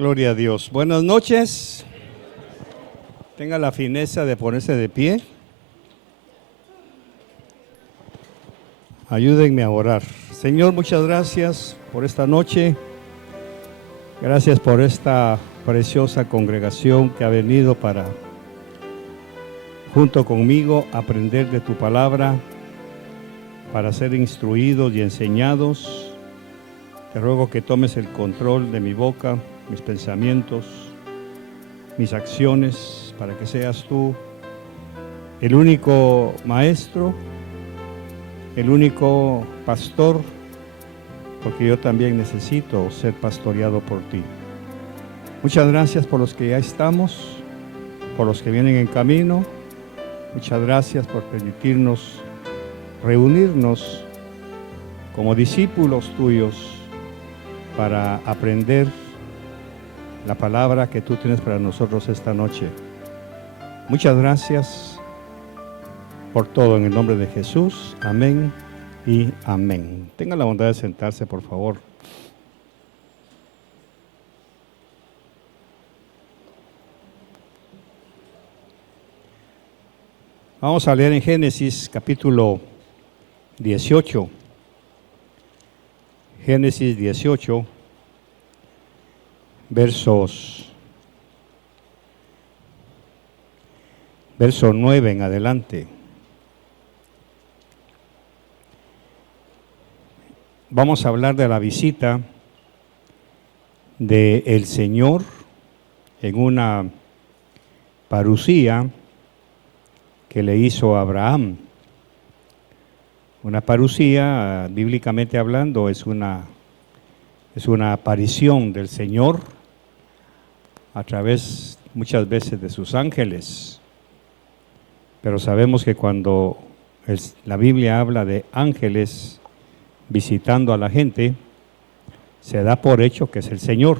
Gloria a Dios. Buenas noches. Tenga la fineza de ponerse de pie. Ayúdenme a orar. Señor, muchas gracias por esta noche. Gracias por esta preciosa congregación que ha venido para, junto conmigo, aprender de tu palabra, para ser instruidos y enseñados. Te ruego que tomes el control de mi boca, mis pensamientos, mis acciones, para que seas tú el único maestro, el único pastor, porque yo también necesito ser pastoreado por ti. Muchas gracias por los que ya estamos, por los que vienen en camino. Muchas gracias por permitirnos reunirnos como discípulos tuyos para aprender la palabra que tú tienes para nosotros esta noche. Muchas gracias por todo en el nombre de Jesús. Amén y amén. Tengan la bondad de sentarse, por favor. Vamos a leer en Génesis capítulo 18. Génesis 18. Verso 9 en adelante. Vamos a hablar de la visita del Señor en una parucía que le hizo a Abraham. Una parucía, bíblicamente hablando, es una aparición del Señor a través muchas veces de sus ángeles, pero sabemos que cuando la Biblia habla de ángeles visitando a la gente, se da por hecho que es el Señor,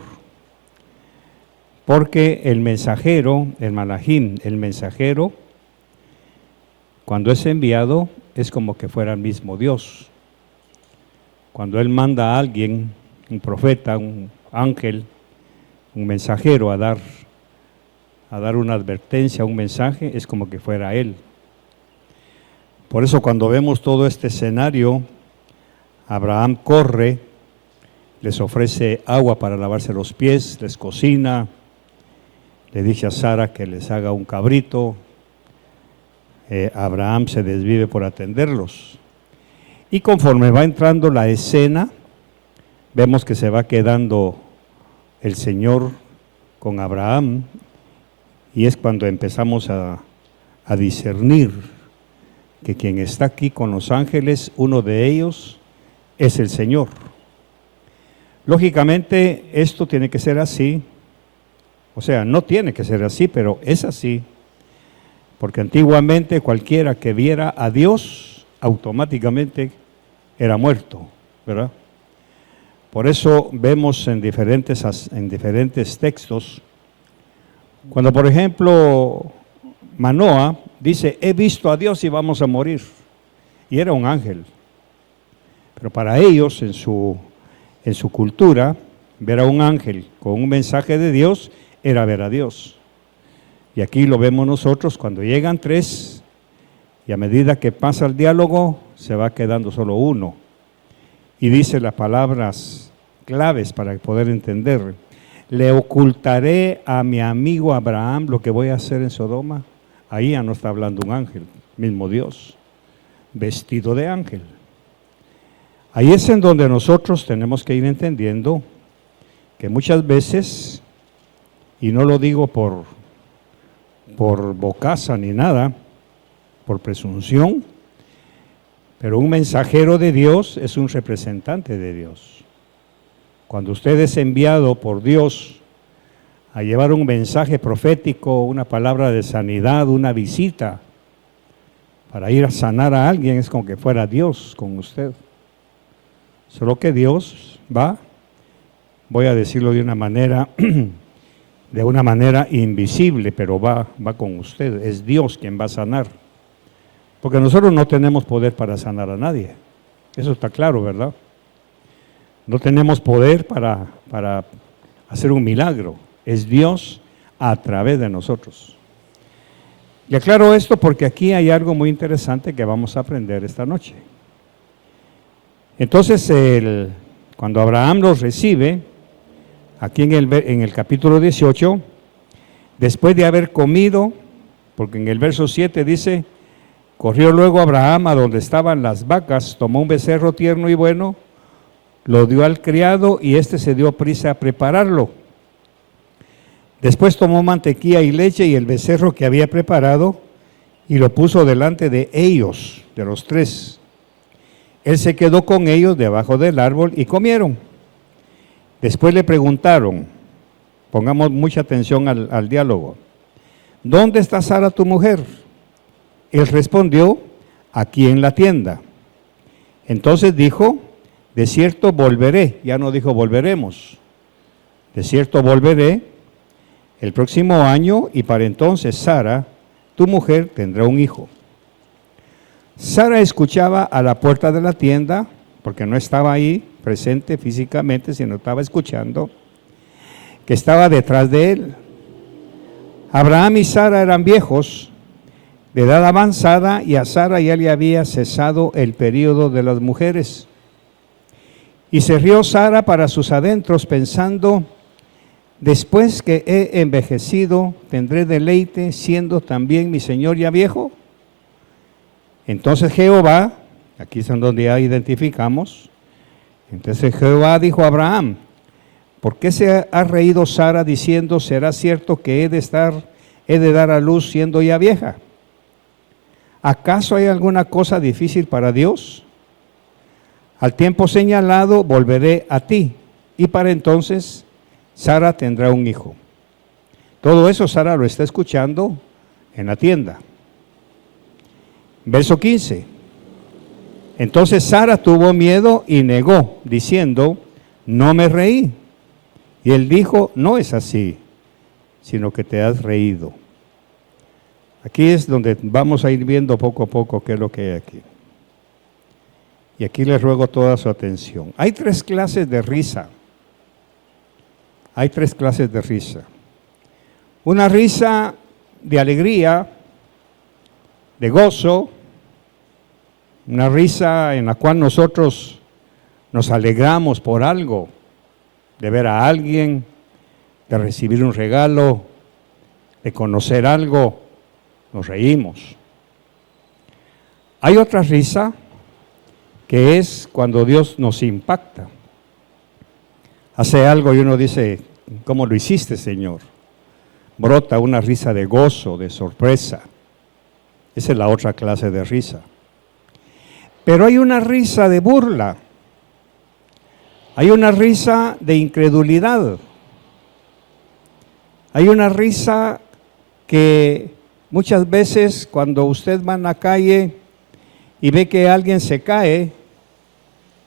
porque el mensajero, el malajim, el mensajero, cuando es enviado, es como que fuera el mismo Dios. Cuando Él manda a alguien, un profeta, un ángel, un mensajero a dar una advertencia, un mensaje, es como que fuera Él. Por eso cuando vemos todo este escenario, Abraham corre, les ofrece agua para lavarse los pies, les cocina, le dice a Sara que les haga un cabrito. Abraham se desvive por atenderlos. Y conforme va entrando la escena, vemos que se va quedando el Señor con Abraham, y es cuando empezamos a discernir que quien está aquí con los ángeles, uno de ellos es el Señor. Lógicamente esto tiene que ser así, o sea, no tiene que ser así, pero es así, porque antiguamente cualquiera que viera a Dios automáticamente era muerto, ¿verdad? Por eso vemos en diferentes textos, cuando por ejemplo Manoa dice, he visto a Dios y vamos a morir, y era un ángel, pero para ellos en su cultura, ver a un ángel con un mensaje de Dios era ver a Dios. Y aquí lo vemos nosotros cuando llegan tres, y a medida que pasa el diálogo se va quedando solo uno. Y dice las palabras claves para poder entender. Le ocultaré a mi amigo Abraham lo que voy a hacer en Sodoma. Ahí ya no está hablando un ángel, mismo Dios, vestido de ángel. Ahí es en donde nosotros tenemos que ir entendiendo que muchas veces, y no lo digo por bocaza ni nada, por presunción, pero un mensajero de Dios es un representante de Dios. Cuando usted es enviado por Dios a llevar un mensaje profético, una palabra de sanidad, una visita, para ir a sanar a alguien, es como que fuera Dios con usted. Solo que Dios va, voy a decirlo de una manera invisible, pero va con usted. Es Dios quien va a sanar. Porque nosotros no tenemos poder para sanar a nadie. Eso está claro, ¿verdad? No tenemos poder para hacer un milagro, es Dios a través de nosotros. Y aclaro esto porque aquí hay algo muy interesante que vamos a aprender esta noche. Entonces, cuando Abraham los recibe, aquí en el capítulo 18, después de haber comido, porque en el verso 7 dice, corrió luego Abraham a donde estaban las vacas, tomó un becerro tierno y bueno, lo dio al criado y éste se dio prisa a prepararlo. Después tomó mantequilla y leche y el becerro que había preparado y lo puso delante de ellos, de los tres. Él se quedó con ellos debajo del árbol y comieron. Después le preguntaron, pongamos mucha atención al diálogo, ¿dónde está Sara tu mujer? Él respondió, aquí en la tienda. Entonces dijo, de cierto volveré, ya no dijo volveremos, de cierto volveré el próximo año y para entonces Sara, tu mujer, tendrá un hijo. Sara escuchaba a la puerta de la tienda, porque no estaba ahí presente físicamente, sino estaba escuchando, que estaba detrás de él. Abraham y Sara eran viejos, de edad avanzada, y a Sara ya le había cesado el período de las mujeres. Y se rió Sara para sus adentros, pensando, después que he envejecido, tendré deleite, siendo también mi Señor ya viejo. Entonces Jehová, aquí es donde ya identificamos, entonces Jehová dijo a Abraham, ¿por qué se ha reído Sara diciendo, será cierto que he de dar a luz siendo ya vieja? ¿Acaso hay alguna cosa difícil para Dios? Al tiempo señalado volveré a ti, y para entonces Sara tendrá un hijo. Todo eso Sara lo está escuchando en la tienda. Verso 15. Entonces Sara tuvo miedo y negó, diciendo, no me reí. Y él dijo, no es así, sino que te has reído. Aquí es donde vamos a ir viendo poco a poco qué es lo que hay aquí. Y aquí les ruego toda su atención. Hay tres clases de risa. Hay tres clases de risa. Una risa de alegría, de gozo, una risa en la cual nosotros nos alegramos por algo, de ver a alguien, de recibir un regalo, de conocer algo, nos reímos. Hay otra risa que es cuando Dios nos impacta. Hace algo y uno dice, ¿cómo lo hiciste, Señor? Brota una risa de gozo, de sorpresa. Esa es la otra clase de risa. Pero hay una risa de burla. Hay una risa de incredulidad. Hay una risa que muchas veces cuando usted va en la calle y ve que alguien se cae,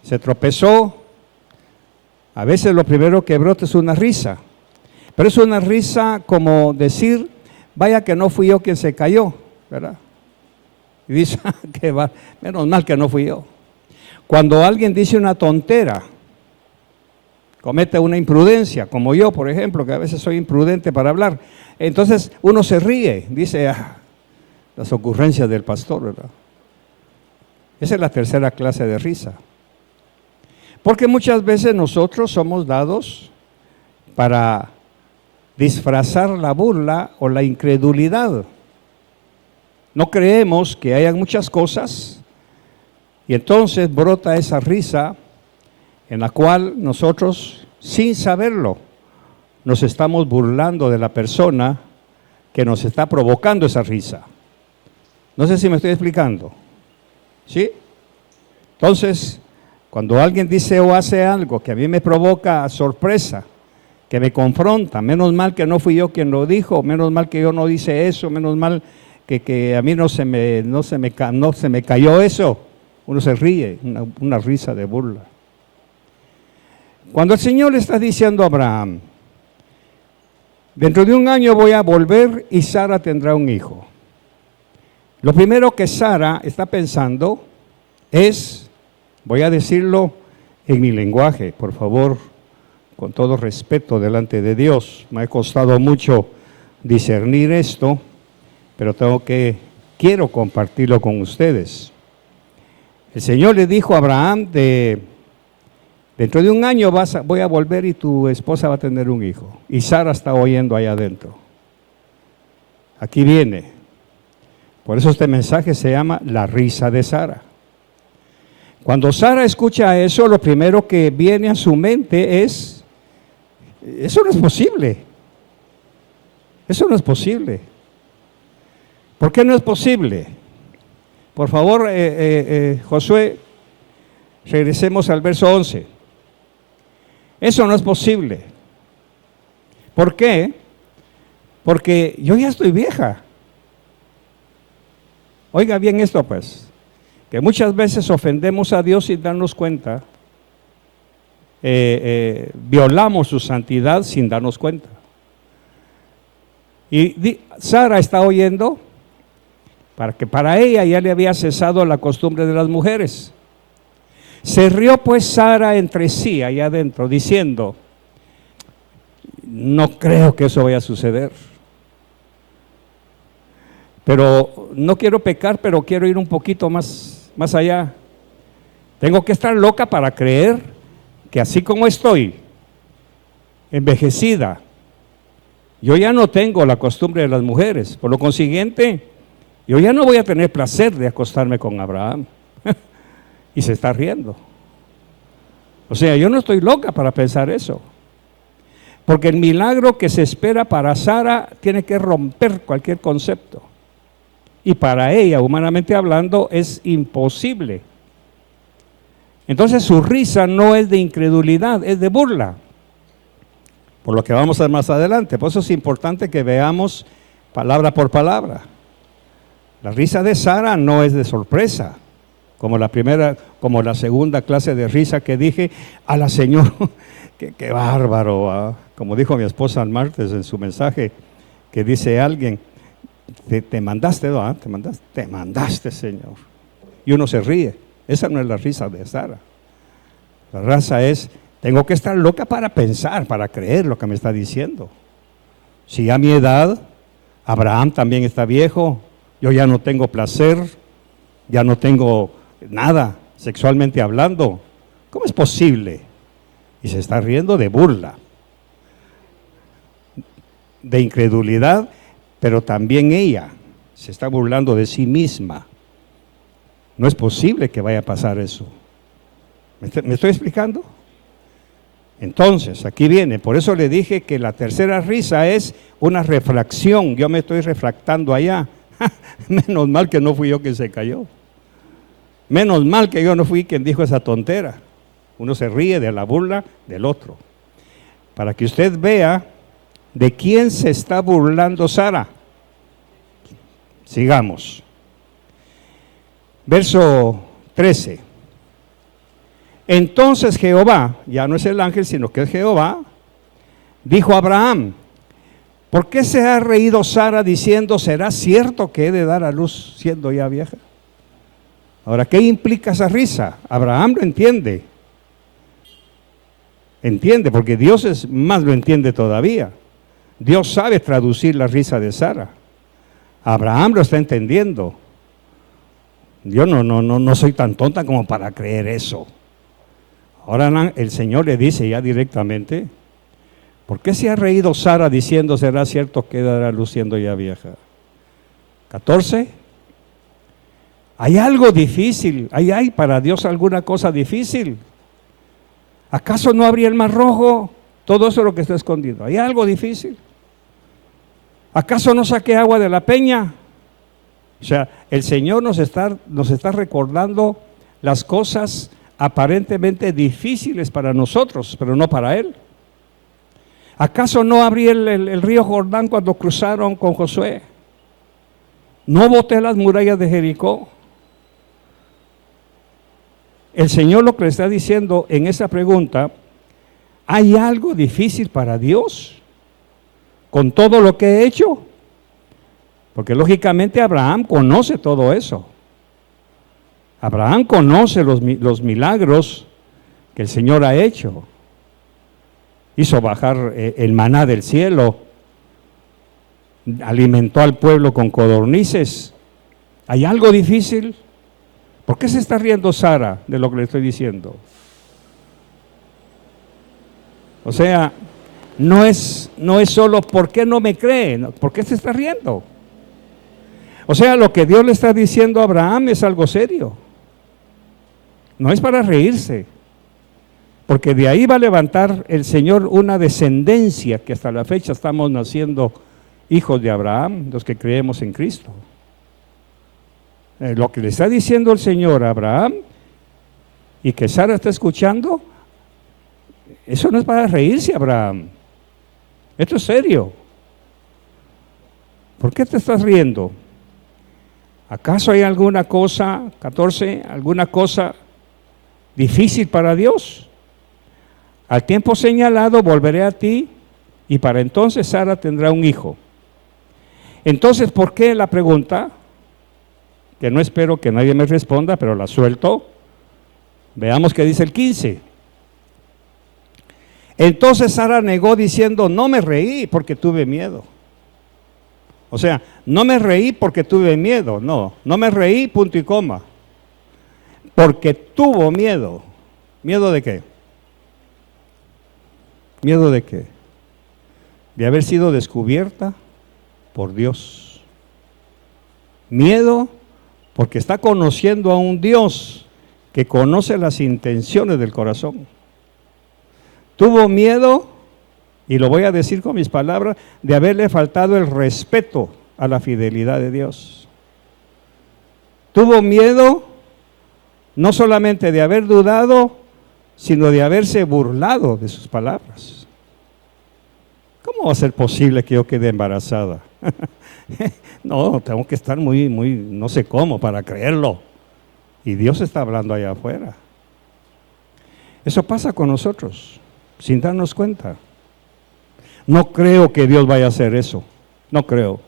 se tropezó, a veces lo primero que brota es una risa. Pero es una risa como decir, vaya que no fui yo quien se cayó, ¿verdad? Y dice, que va, menos mal que no fui yo. Cuando alguien dice una tontera, comete una imprudencia, como yo, por ejemplo, que a veces soy imprudente para hablar, entonces uno se ríe, dice, las ocurrencias del pastor, ¿verdad? Esa es la tercera clase de risa. Porque muchas veces nosotros somos dados para disfrazar la burla o la incredulidad. No creemos que hayan muchas cosas y entonces brota esa risa en la cual nosotros, sin saberlo, nos estamos burlando de la persona que nos está provocando esa risa. No sé si me estoy explicando. ¿Sí? Entonces, cuando alguien dice o hace algo que a mí me provoca sorpresa, que me confronta, menos mal que no fui yo quien lo dijo, menos mal que yo no hice eso, menos mal que a mí no se me cayó eso, uno se ríe, una risa de burla. Cuando el Señor le está diciendo a Abraham, dentro de un año voy a volver y Sara tendrá un hijo. Lo primero que Sara está pensando es, voy a decirlo en mi lenguaje, por favor, con todo respeto delante de Dios. Me ha costado mucho discernir esto, pero quiero compartirlo con ustedes. El Señor le dijo a Abraham, dentro de un año voy a volver y tu esposa va a tener un hijo. Y Sara está oyendo allá adentro. Aquí viene. Por eso este mensaje se llama la risa de Sara. Cuando Sara escucha eso, lo primero que viene a su mente es, eso no es posible. Eso no es posible. ¿Por qué no es posible? Por favor, Josué, regresemos al verso 11. Eso no es posible. ¿Por qué? Porque yo ya estoy vieja. Oiga bien esto pues, que muchas veces ofendemos a Dios sin darnos cuenta, violamos su santidad sin darnos cuenta. Y Sara está oyendo, para ella ya le había cesado la costumbre de las mujeres. Se rió pues Sara entre sí, allá adentro, diciendo, no creo que eso vaya a suceder. Pero no quiero pecar, pero quiero ir un poquito más allá. Tengo que estar loca para creer que así como estoy, envejecida, yo ya no tengo la costumbre de las mujeres. Por lo consiguiente, yo ya no voy a tener placer de acostarme con Abraham. Y se está riendo. O sea, yo no estoy loca para pensar eso. Porque el milagro que se espera para Sara tiene que romper cualquier concepto. Y para ella, humanamente hablando, es imposible. Entonces su risa no es de incredulidad, es de burla. Por lo que vamos a ver más adelante. Por eso es importante que veamos palabra por palabra. La risa de Sara no es de sorpresa, como la segunda clase de risa que dije, a la Señor, qué bárbaro, ¿ah? Como dijo mi esposa el martes en su mensaje, que dice alguien, te mandaste, ¿no? Te mandaste, Señor. Y uno se ríe. Esa no es la risa de Sara. La risa es, tengo que estar loca para pensar, para creer lo que me está diciendo. Si a mi edad, Abraham también está viejo, yo ya no tengo placer, ya no tengo nada sexualmente hablando. ¿Cómo es posible? Y se está riendo de burla, de incredulidad, pero también ella se está burlando de sí misma. No es posible que vaya a pasar eso. ¿Me estoy explicando? Entonces, aquí viene, por eso le dije que la tercera risa es una refracción. Yo me estoy refractando allá. Menos mal que no fui yo quien se cayó. Menos mal que yo no fui quien dijo esa tontera. Uno se ríe de la burla del otro. Para que usted vea de quién se está burlando Sara. Sigamos. Verso 13. Entonces Jehová, ya no es el ángel, sino que es Jehová, dijo a Abraham, ¿por qué se ha reído Sara diciendo, será cierto que he de dar a luz siendo ya vieja? Ahora, ¿qué implica esa risa? Abraham lo entiende. Entiende, porque Dios más lo entiende todavía. Dios sabe traducir la risa de Sara. Abraham lo está entendiendo. Yo no soy tan tonta como para creer eso. Ahora el Señor le dice ya directamente, ¿por qué se ha reído Sara diciendo, será cierto que dará luz siendo ya vieja? 14. ¿Hay algo difícil? ¿Hay para Dios alguna cosa difícil? ¿Acaso no abría el mar rojo? Todo eso es lo que está escondido. ¿Hay algo difícil? ¿Acaso no saqué agua de la peña? O sea, el Señor nos está recordando las cosas aparentemente difíciles para nosotros, pero no para Él. ¿Acaso no abrí el río Jordán cuando cruzaron con Josué? ¿No boté las murallas de Jericó? El Señor lo que le está diciendo en esa pregunta, ¿hay algo difícil para Dios con todo lo que he hecho? Porque lógicamente Abraham conoce todo eso. Abraham conoce los milagros que el Señor ha hecho. hizo bajar el maná del cielo, alimentó al pueblo con codornices. ¿Hay algo difícil? ¿Por qué se está riendo Sara de lo que le estoy diciendo? O sea, no es solo ¿por qué no me cree? ¿Por qué se está riendo? O sea, lo que Dios le está diciendo a Abraham es algo serio. No es para reírse, porque de ahí va a levantar el Señor una descendencia que hasta la fecha estamos naciendo hijos de Abraham, los que creemos en Cristo. Lo que le está diciendo el Señor a Abraham y que Sara está escuchando, eso no es para reírse, Abraham. Esto es serio. ¿Por qué te estás riendo? ¿Acaso hay alguna cosa, 14, alguna cosa difícil para Dios? Al tiempo señalado volveré a ti y para entonces Sara tendrá un hijo. Entonces, ¿por qué la pregunta? Que no espero que nadie me responda, pero la suelto. Veamos qué dice el 15. Entonces Sara negó diciendo, no me reí porque tuve miedo. O sea, no me reí porque tuve miedo, no me reí, punto y coma. Porque tuvo miedo. ¿Miedo de qué? ¿Miedo de qué? De haber sido descubierta por Dios. Miedo porque está conociendo a un Dios que conoce las intenciones del corazón. Tuvo miedo, y lo voy a decir con mis palabras, de haberle faltado el respeto a la fidelidad de Dios. Tuvo miedo no solamente de haber dudado, sino de haberse burlado de sus palabras. ¿Cómo va a ser posible que yo quede embarazada? No, tengo que estar muy, no sé cómo para creerlo. Y Dios está hablando allá afuera. Eso pasa con nosotros, sin darnos cuenta. No creo que Dios vaya a hacer eso, no creo.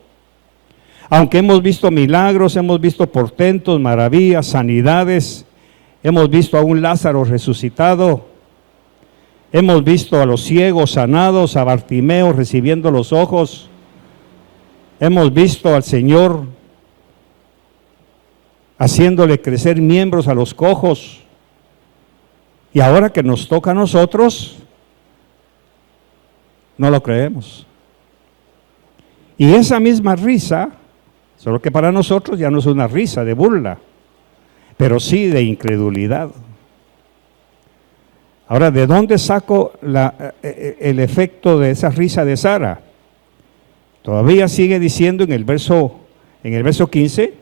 Aunque hemos visto milagros, hemos visto portentos, maravillas, sanidades, hemos visto a un Lázaro resucitado, hemos visto a los ciegos sanados, a Bartimeo recibiendo los ojos, hemos visto al Señor haciéndole crecer miembros a los cojos, y ahora que nos toca a nosotros, no lo creemos. Y esa misma risa, solo que para nosotros ya no es una risa de burla, pero sí de incredulidad. Ahora, ¿de dónde saco el efecto de esa risa de Sara? Todavía sigue diciendo en el verso 15,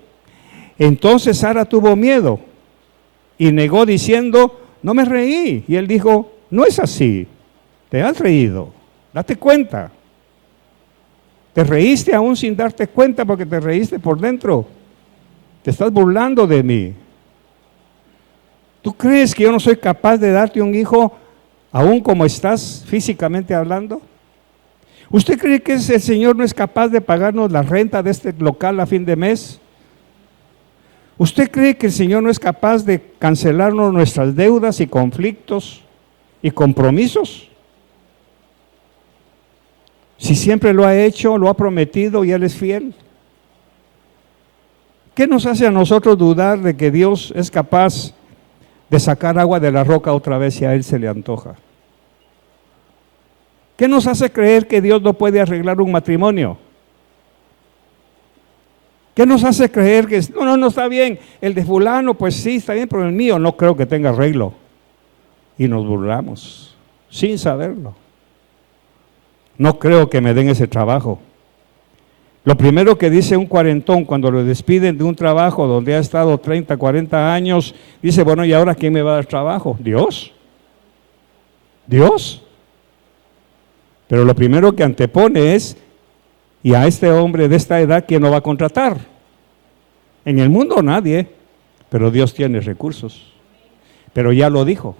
entonces Sara tuvo miedo y negó diciendo, no me reí. Y él dijo, no es así, te has reído, date cuenta. Te reíste aún sin darte cuenta porque te reíste por dentro. Te estás burlando de mí. ¿Tú crees que yo no soy capaz de darte un hijo aún como estás físicamente hablando? ¿Usted cree que el Señor no es capaz de pagarnos la renta de este local a fin de mes? ¿Usted cree que el Señor no es capaz de cancelarnos nuestras deudas y conflictos y compromisos? Si siempre lo ha hecho, lo ha prometido y Él es fiel. ¿Qué nos hace a nosotros dudar de que Dios es capaz de sacar agua de la roca otra vez si a Él se le antoja? ¿Qué nos hace creer que Dios no puede arreglar un matrimonio? ¿Qué nos hace creer que no está bien? El de fulano, pues sí, está bien, pero el mío no creo que tenga arreglo. Y nos burlamos, sin saberlo. No creo que me den ese trabajo. Lo primero que dice un cuarentón cuando lo despiden de un trabajo donde ha estado 30, 40 años, dice, bueno, ¿y ahora quién me va a dar trabajo? ¿Dios? ¿Dios? Pero lo primero que antepone es, y a este hombre de esta edad, ¿quién lo va a contratar? En el mundo nadie, pero Dios tiene recursos. Pero ya lo dijo.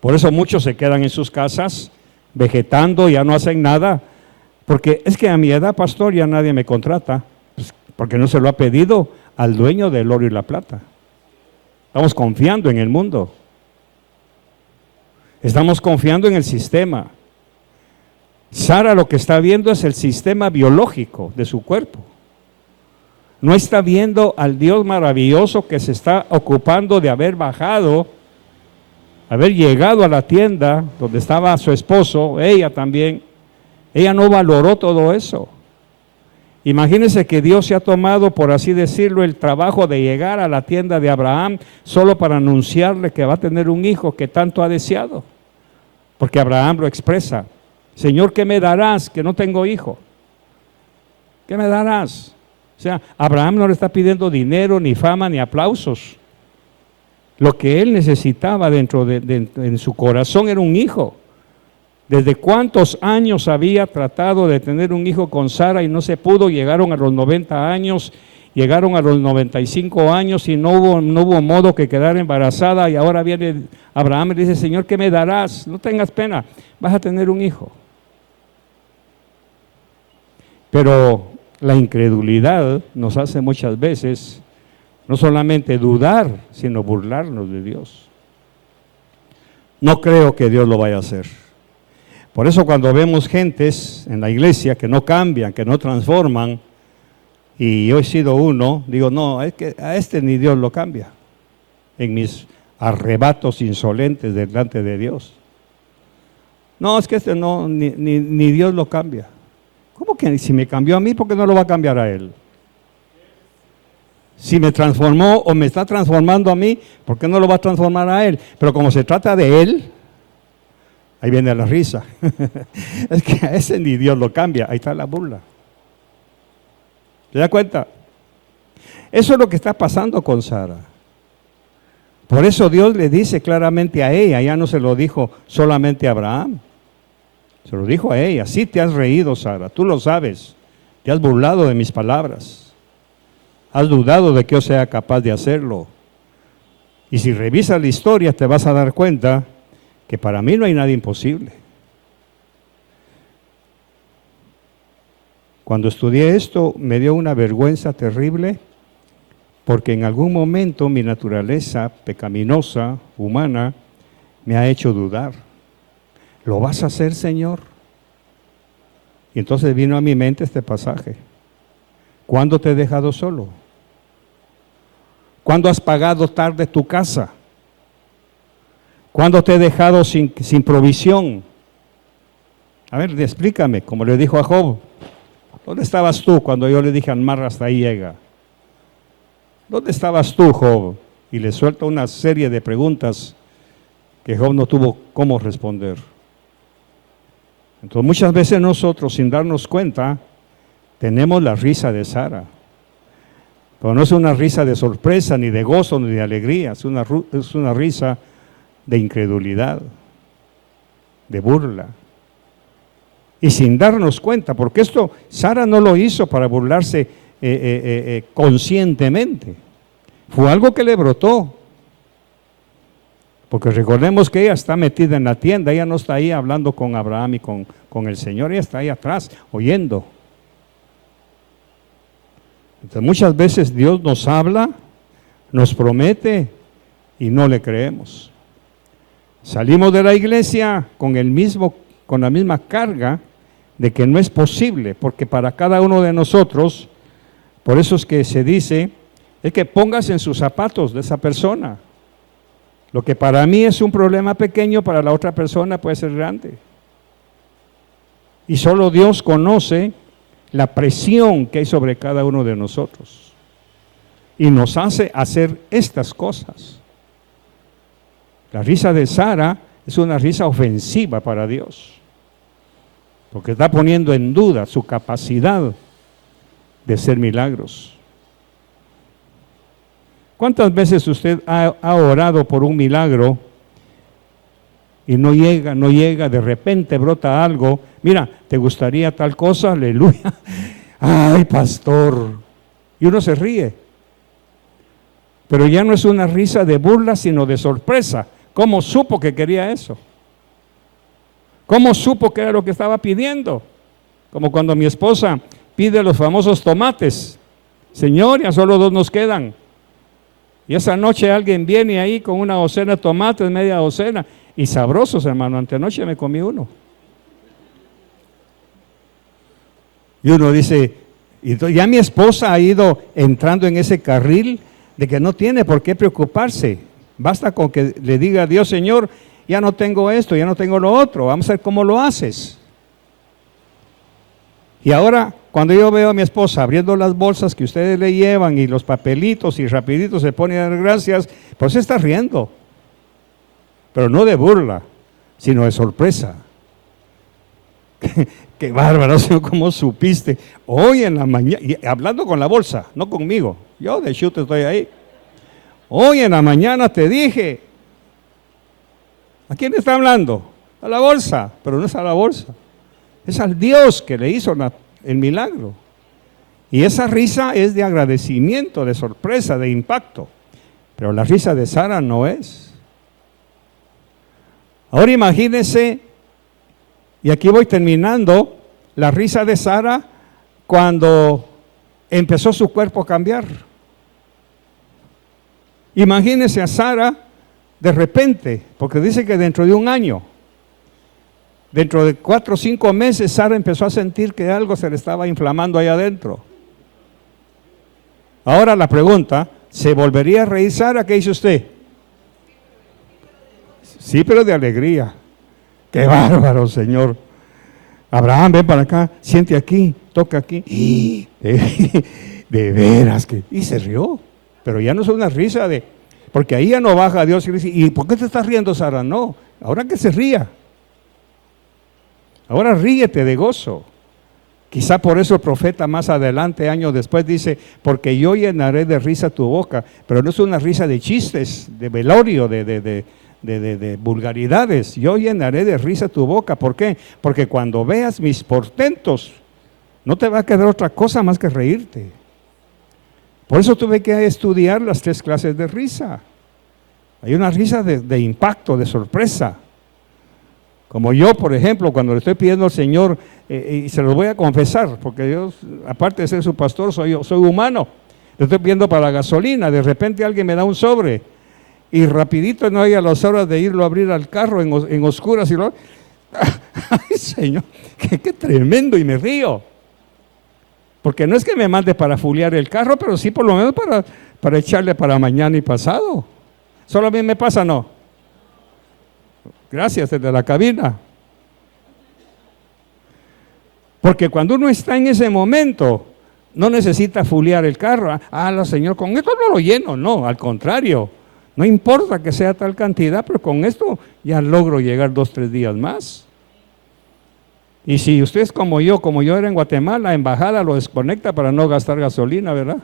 Por eso muchos se quedan en sus casas, vegetando, ya no hacen nada, porque es que a mi edad, pastor, ya nadie me contrata, pues, porque no se lo ha pedido al dueño del oro y la plata. Estamos confiando en el mundo. Estamos confiando en el sistema. Sara lo que está viendo es el sistema biológico de su cuerpo. No está viendo al Dios maravilloso que se está ocupando de haber bajado, haber llegado a la tienda donde estaba su esposo, ella también. Ella no valoró todo eso. Imagínense que Dios se ha tomado, por así decirlo, el trabajo de llegar a la tienda de Abraham solo para anunciarle que va a tener un hijo que tanto ha deseado. Porque Abraham lo expresa: Señor, ¿qué me darás que no tengo hijo? ¿Qué me darás? O sea, Abraham no le está pidiendo dinero, ni fama, ni aplausos. Lo que él necesitaba en su corazón era un hijo. ¿Desde cuántos años había tratado de tener un hijo con Sara y no se pudo? Llegaron a los 90 años, llegaron a los 95 años y no hubo modo que quedara embarazada, y ahora viene Abraham y le dice: Señor, ¿qué me darás? No tengas pena, vas a tener un hijo. Pero la incredulidad nos hace muchas veces no solamente dudar, sino burlarnos de Dios. No creo que Dios lo vaya a hacer. Por eso cuando vemos gentes en la iglesia que no cambian, que no transforman, y yo he sido uno, digo: no, es que a este ni Dios lo cambia, en mis arrebatos insolentes delante de Dios. No, es que este no, ni Dios lo cambia. ¿Cómo que si me cambió a mí, por qué no lo va a cambiar a él? Si me transformó o me está transformando a mí, ¿por qué no lo va a transformar a él? Pero como se trata de él, ahí viene la risa. Es que a ese ni Dios lo cambia, ahí está la burla. ¿Se da cuenta? Eso es lo que está pasando con Sara. Por eso Dios le dice claramente a ella, ya no se lo dijo solamente a Abraham, se lo dijo a ella: sí te has reído, Sara, tú lo sabes, te has burlado de mis palabras, has dudado de que yo sea capaz de hacerlo. Y si revisas la historia te vas a dar cuenta que para mí no hay nada imposible. Cuando estudié esto me dio una vergüenza terrible, porque en algún momento mi naturaleza pecaminosa, humana, me ha hecho dudar. ¿Lo vas a hacer, Señor? Y entonces vino a mi mente este pasaje: ¿cuándo te he dejado solo? ¿Cuándo has pagado tarde tu casa? ¿Cuándo te he dejado sin provisión? A ver, explícame, como le dijo a Job: ¿dónde estabas tú cuando yo le dije al mar hasta ahí llega? ¿Dónde estabas tú, Job? Y le suelta una serie de preguntas que Job no tuvo cómo responder. Entonces muchas veces nosotros, sin darnos cuenta, tenemos la risa de Sara. Pero no es una risa de sorpresa, ni de gozo, ni de alegría. Es una risa de incredulidad, de burla. Y sin darnos cuenta, porque esto Sara no lo hizo para burlarse conscientemente. Fue algo que le brotó. Porque recordemos que ella está metida en la tienda, ella no está ahí hablando con Abraham y con el Señor, ella está ahí atrás oyendo. Entonces muchas veces Dios nos habla, nos promete y no le creemos. Salimos de la iglesia con la misma carga de que no es posible, porque para cada uno de nosotros, por eso es que se dice, es que pongas en sus zapatos de esa persona. Lo que para mí es un problema pequeño, para la otra persona puede ser grande. Y solo Dios conoce la presión que hay sobre cada uno de nosotros. Y nos hace hacer estas cosas. La risa de Sara es una risa ofensiva para Dios, porque está poniendo en duda su capacidad de hacer milagros. ¿Cuántas veces usted ha orado por un milagro y no llega, de repente brota algo? Mira, ¿te gustaría tal cosa? Aleluya. Ay, pastor. Y uno se ríe. Pero ya no es una risa de burla, sino de sorpresa. ¿Cómo supo que quería eso? ¿Cómo supo que era lo que estaba pidiendo? Como cuando mi esposa pide los famosos tomates. Señor, ya solo 2 nos quedan. Y esa noche alguien viene ahí con una docena de tomates, media docena. Y sabrosos, hermano. Antenoche me comí uno. Y uno dice, y ya mi esposa ha ido entrando en ese carril de que no tiene por qué preocuparse. Basta con que le diga a Dios, Señor, ya no tengo esto, ya no tengo lo otro. Vamos a ver cómo lo haces. Y ahora, cuando yo veo a mi esposa abriendo las bolsas que ustedes le llevan y los papelitos y rapidito se pone a dar gracias, pues se está riendo. Pero no de burla, sino de sorpresa. Qué bárbaro, Señor, ¿cómo supiste? Hoy en la mañana, hablando con la bolsa, no conmigo, yo de chute estoy ahí. Hoy en la mañana te dije, ¿a quién está hablando? A la bolsa, pero no es a la bolsa. Es al Dios que le hizo el milagro. Y esa risa es de agradecimiento, de sorpresa, de impacto. Pero la risa de Sara no es. Ahora imagínense, y aquí voy terminando, la risa de Sara cuando empezó su cuerpo a cambiar. Imagínense a Sara de repente, porque dice que dentro de un año, dentro de 4 o 5 meses, Sara empezó a sentir que algo se le estaba inflamando ahí adentro. Ahora la pregunta, ¿se volvería a reír Sara? ¿Qué dice usted? Sí, pero de alegría. ¡Qué bárbaro, Señor! Abraham, ven para acá, siente aquí, toca aquí. De veras que... Y se rió. Pero ya no es una risa de... Porque ahí ya no baja Dios y dice, ¿y por qué te estás riendo, Sara? No, ahora que se ría. Ahora ríete de gozo. Quizá por eso el profeta más adelante, años después, dice, porque yo llenaré de risa tu boca. Pero no es una risa de chistes, de velorio, de vulgaridades. Yo llenaré de risa tu boca. ¿Por qué? Porque cuando veas mis portentos, no te va a quedar otra cosa más que reírte. Por eso tuve que estudiar las 3 clases de risa. Hay una risa de impacto, de sorpresa. Como yo, por ejemplo, cuando le estoy pidiendo al Señor, y se los voy a confesar, porque yo, aparte de ser su pastor, soy humano. Le estoy pidiendo para la gasolina, de repente alguien me da un sobre, y rapidito no hay a las horas de irlo a abrir al carro en oscuras, y lo... ¡Ay, Señor! ¡Qué tremendo! Y me río. Porque no es que me mande para fulear el carro, pero sí por lo menos para echarle para mañana y pasado. ¿Solo a mí me pasa? No. Gracias, desde la cabina. Porque cuando uno está en ese momento, no necesita fulear el carro. Señor, con esto no lo lleno. No, al contrario. No importa que sea tal cantidad, pero con esto ya logro llegar 2 o 3 días más. Y si usted es como yo era en Guatemala, la embajada lo desconecta para no gastar gasolina, ¿verdad?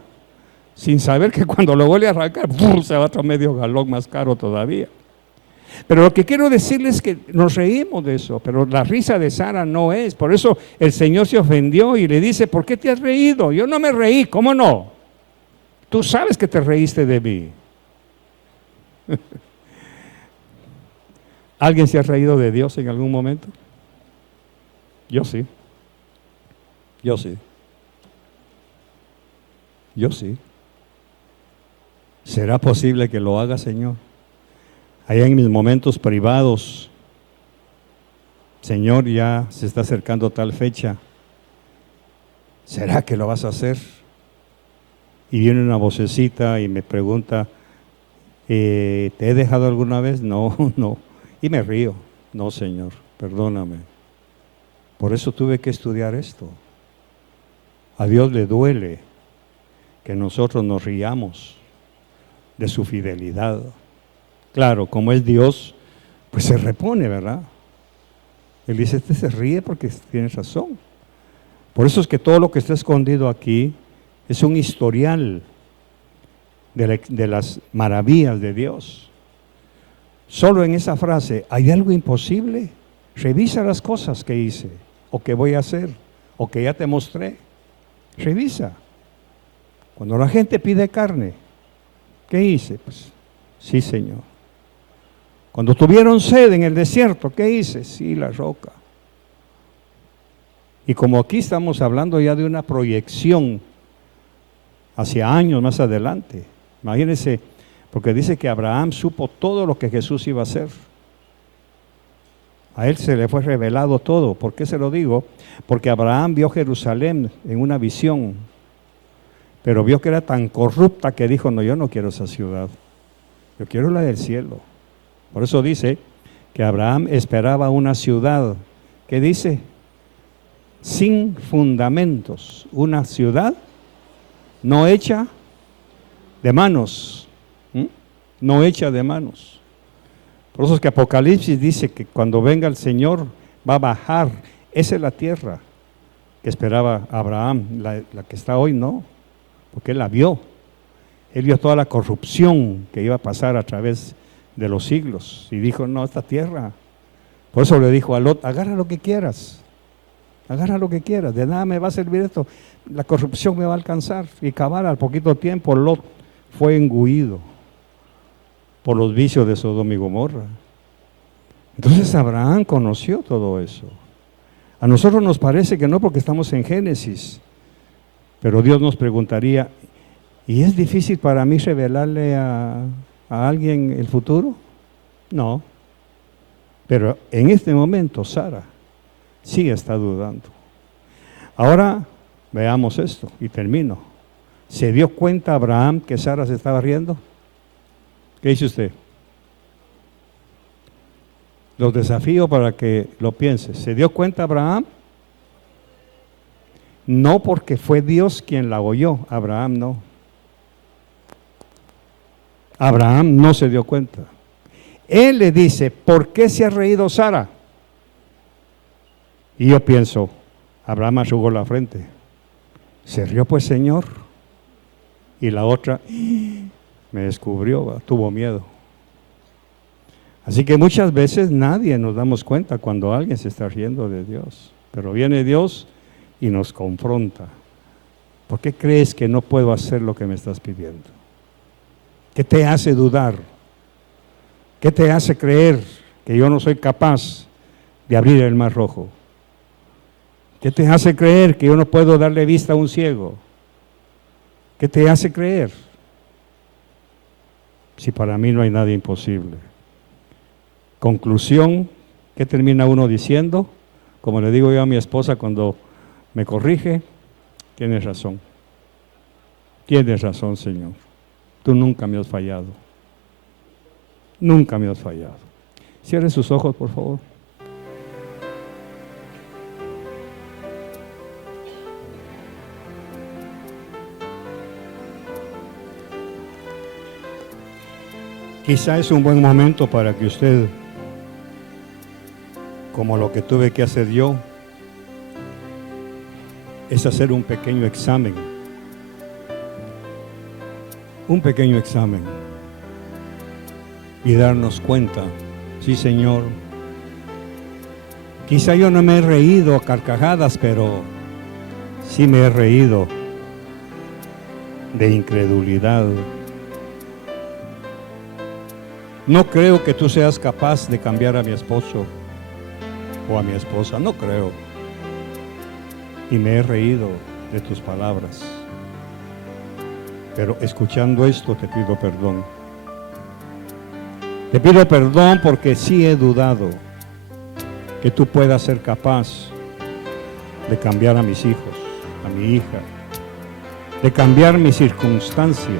Sin saber que cuando lo vuelve a arrancar, se va otro medio galón más caro todavía. Pero lo que quiero decirles es que nos reímos de eso, pero la risa de Sara no es. Por eso el Señor se ofendió y le dice, ¿por qué te has reído? Yo no me reí, ¿cómo no? Tú sabes que te reíste de mí. ¿Alguien se ha reído de Dios en algún momento? Yo sí. Yo sí. Yo sí. ¿Será posible que lo haga, Señor? Allá en mis momentos privados, Señor, ya se está acercando tal fecha. ¿Será que lo vas a hacer? Y viene una vocecita y me pregunta, ¿te he dejado alguna vez? No, no. Y me río. No, Señor, perdóname. Por eso tuve que estudiar esto. A Dios le duele que nosotros nos riamos de su fidelidad. Claro, como es Dios, pues se repone, ¿verdad? Él dice, este se ríe porque tiene razón. Por eso es que todo lo que está escondido aquí es un historial de las maravillas de Dios. Solo en esa frase, ¿hay algo imposible? Revisa las cosas que hice, o que voy a hacer, o que ya te mostré. Revisa. Cuando la gente pide carne, ¿qué hice? Pues, sí, Señor. Cuando tuvieron sed en el desierto, ¿qué hice? Sí, la roca. Y como aquí estamos hablando ya de una proyección hacia años más adelante, imagínense, porque dice que Abraham supo todo lo que Jesús iba a hacer. A él se le fue revelado todo. ¿Por qué se lo digo? Porque Abraham vio Jerusalén en una visión, pero vio que era tan corrupta que dijo, no, yo no quiero esa ciudad, yo quiero la del cielo. Por eso dice que Abraham esperaba una ciudad, ¿qué dice? Sin fundamentos, una ciudad no hecha de manos, no hecha de manos. Por eso es que Apocalipsis dice que cuando venga el Señor va a bajar. Esa es la tierra que esperaba Abraham, la que está hoy no, porque él la vio. Él vio toda la corrupción que iba a pasar a través de los siglos y dijo, no, esta tierra. Por eso le dijo a Lot, agarra lo que quieras, de nada me va a servir esto, la corrupción me va a alcanzar. Y cabal, al poquito tiempo Lot fue engullido por los vicios de Sodoma y Gomorra. Entonces Abraham conoció todo eso. A nosotros nos parece que no, porque estamos en Génesis, pero Dios nos preguntaría, ¿y es difícil para mí revelarle a alguien el futuro? No, pero en este momento Sara sí está dudando. Ahora veamos esto y termino. ¿Se dio cuenta Abraham que Sara se estaba riendo? ¿Qué dice usted? Los desafío para que lo piense. ¿Se dio cuenta Abraham? No, porque fue Dios quien la oyó, Abraham no. Abraham no se dio cuenta. Él le dice, ¿por qué se ha reído Sara? Y yo pienso, Abraham arrugó la frente. ¿Se rió pues, Señor? Y la otra me descubrió, tuvo miedo. Así que muchas veces nadie nos damos cuenta cuando alguien se está riendo de Dios. Pero viene Dios y nos confronta. ¿Por qué crees que no puedo hacer lo que me estás pidiendo? ¿Qué te hace dudar? ¿Qué te hace creer que yo no soy capaz de abrir el mar rojo? ¿Qué te hace creer que yo no puedo darle vista a un ciego? ¿Qué te hace creer? Si para mí no hay nada imposible. Conclusión, ¿qué termina uno diciendo? Como le digo yo a mi esposa cuando me corrige, tienes razón. Tienes razón, Señor. Tú nunca me has fallado. Nunca me has fallado. Cierre sus ojos, por favor. Quizá es un buen momento para que usted, como lo que tuve que hacer yo, es hacer un pequeño examen. Un pequeño examen. Y darnos cuenta, sí, Señor, quizá yo no me he reído a carcajadas, pero sí me he reído de incredulidad. No creo que tú seas capaz de cambiar a mi esposo o a mi esposa, no creo. Y me he reído de tus palabras. Pero escuchando esto te pido perdón. Te pido perdón porque sí he dudado que tú puedas ser capaz de cambiar a mis hijos, a mi hija, de cambiar mi circunstancia,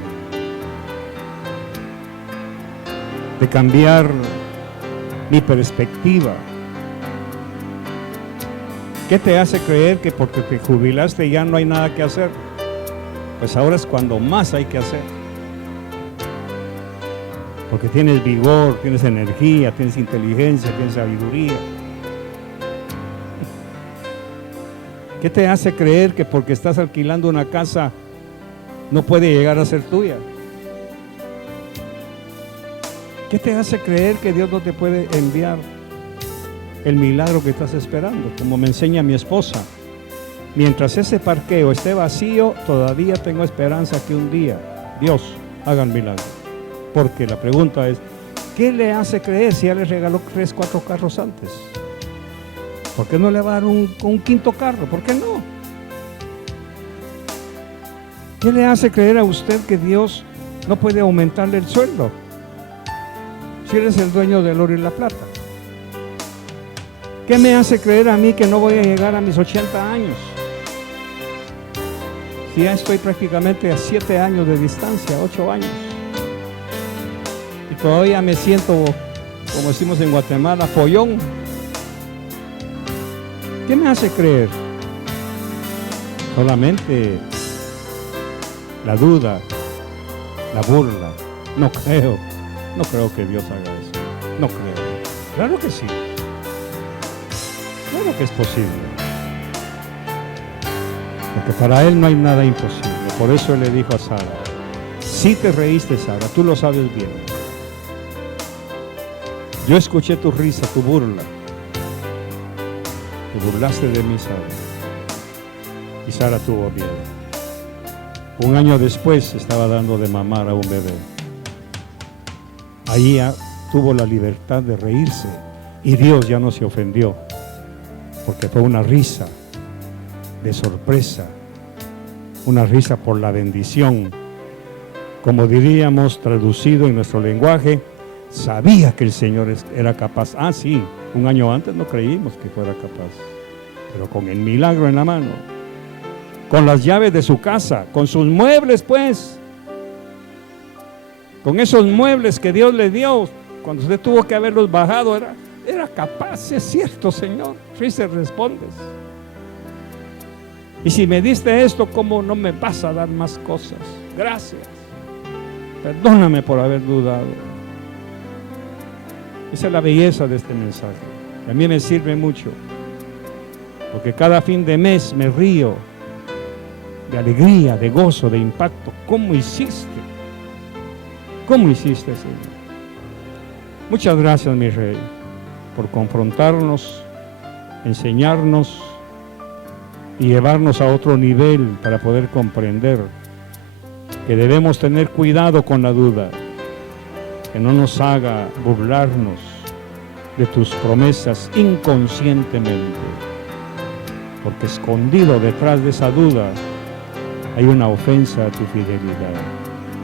de cambiar mi perspectiva. ¿Qué te hace creer que porque te jubilaste ya no hay nada que hacer? Pues ahora es cuando más hay que hacer. Porque tienes vigor, tienes energía, tienes inteligencia, tienes sabiduría. ¿Qué te hace creer que porque estás alquilando una casa no puede llegar a ser tuya? ¿Qué te hace creer que Dios no te puede enviar el milagro que estás esperando? Como me enseña mi esposa, mientras ese parqueo esté vacío, todavía tengo esperanza que un día Dios haga el milagro. Porque la pregunta es, ¿qué le hace creer si ya le regaló 3, 4 carros antes? ¿Por qué no le va a dar un quinto carro? ¿Por qué no? ¿Qué le hace creer a usted que Dios no puede aumentarle el sueldo? Si Él es el dueño del oro y la plata. ¿Qué me hace creer a mí que no voy a llegar a mis 80 años? Si ya estoy prácticamente a 7 años de distancia, 8 años. Y todavía me siento, como decimos en Guatemala, pollón. ¿Qué me hace creer? Solamente la duda, la burla. No creo que Dios haga eso. No creo. Claro que sí. Claro que es posible. Porque para Él no hay nada imposible. Por eso Él le dijo a Sara, sí te reíste, Sara, tú lo sabes bien. Yo escuché tu risa, tu burla. Te burlaste de mí, Sara. Y Sara tuvo miedo. Un año después estaba dando de mamar a un bebé. Ahí tuvo la libertad de reírse. Y Dios ya no se ofendió. Porque fue una risa de sorpresa. Una risa por la bendición. Como diríamos traducido en nuestro lenguaje, sabía que el Señor era capaz. Ah, sí, un año antes no creímos que fuera capaz. Pero con el milagro en la mano, con las llaves de su casa, con sus muebles pues, con esos muebles que Dios le dio, cuando usted tuvo que haberlos bajado, era capaz. Es cierto, Señor, sí se respondes. Y si me diste esto, ¿cómo no me vas a dar más cosas? Gracias. Perdóname por haber dudado. Esa es la belleza de este mensaje. A mí me sirve mucho, porque cada fin de mes me río de alegría, de gozo, de impacto. ¿Cómo hiciste? ¿Cómo hiciste, Señor? Muchas gracias, mi Rey, por confrontarnos, enseñarnos y llevarnos a otro nivel para poder comprender que debemos tener cuidado con la duda, que no nos haga burlarnos de tus promesas inconscientemente, porque escondido detrás de esa duda hay una ofensa a tu fidelidad.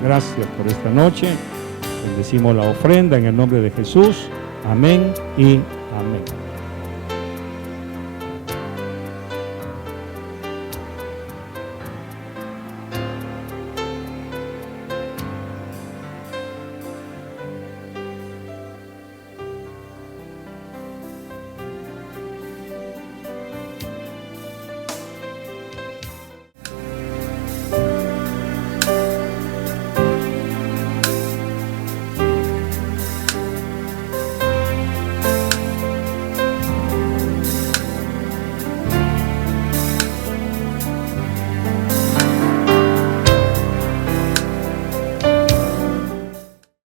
Gracias por esta noche. Bendecimos la ofrenda en el nombre de Jesús. Amén y amén.